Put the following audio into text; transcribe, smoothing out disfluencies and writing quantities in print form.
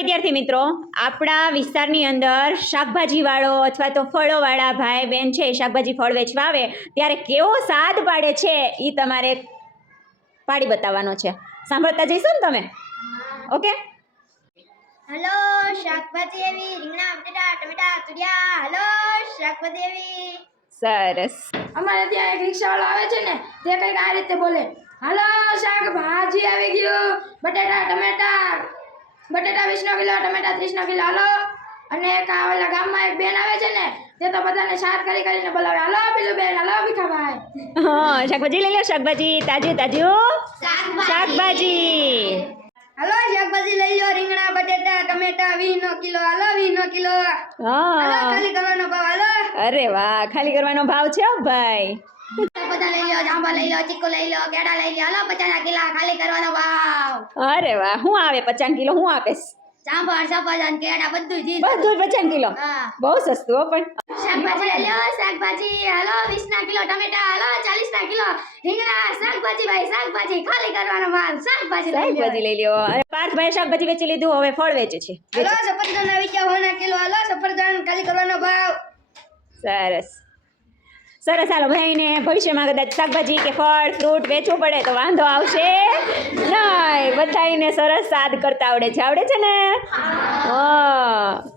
વિદ્યાર્થી મિત્રો, આપણા વિસ્તારની અંદર શાકભાજીવાળો અથવા તો ફળોવાળા ભાઈ બહેન છે, શાકભાજી ફળ વેચવા આવે ત્યારે કેવો સાદ પાડે છે એ તમારે પાડી બતાવવાનો છે. સાંભળતા જઈશું ને તમે? ઓકે. હલો શાકભાજી એવી રીંગણા બટેટા ટમેટા તુરિયા. હલો શાકભાજી એવી. સરસ. અમારે ત્યાં એક રિક્ષાવાળો આવે છે ને, તે કંઈક આ રીતે બોલે, હાલો શાકભાજી આવી ગયું, બટેટા ટમેટા 20 કિલો, ટમેટા 30 કિલો, હાલો. અને એક આ ઓલા ગામમાં એક બેન આવે છે ને, તે તો બધાને શાક કરીને બોલાવે, હાલો પેલું બેન, હાલો ભીખાભાઈ. હા, શાકભાજી લઈ લો, શાકભાજી તાજું શાકભાજી. હલો શાકભાજી લઈ લો, રીંગણા બટેટા ટમેટા 20 કિલો. હાલો 20 કિલો. હાલો હા, ખાલી કરવાનો ભાવ. હાલો અરે વાહ, ખાલી કરવાનો ભાવ છે હો ભાઈ. બધા લઈ લો, જાંબા લઈ લો, ચીકુ લઈ લો, કેળા લઈ લો. હાલો 50 કિલો, ખાલી કરવાનો ભાવ. અરે વાહ, શું આવે 50 કિલો? શું આપેસ? જાંબા સફરજન કેળા બધું જ. બધું 50 કિલો. હા. બહુ સસ્તું હો પણ. શાકભાજી લઈ લો, શાકભાજી. હાલો 20 કિલો ટમેટા. હાલો 40 કિલો રીંગણા. શાકભાજી ભાઈ, શાકભાજી ખાલી કરવાનો માલ. શાકભાજી લઈ લો. શાકભાજી લઈ લ્યો. અને પાર્થભાઈ શાકભાજી વેચી લીધું, હવે ફળ વેચે છે. હાલો સફરજન આવી ગયા 1 કિલો. હાલો સફરજન ખાલી કરવાનો ભાવ. સરસ સરસ. હાલો ભાઈને ભવિષ્યમાં કદાચ શાકભાજી કે ફળ ફ્રૂટ વેચવું પડે તો વાંધો આવશે નહીં. બધાને સરસ સાદ કરતા આવડે છે ને? હા.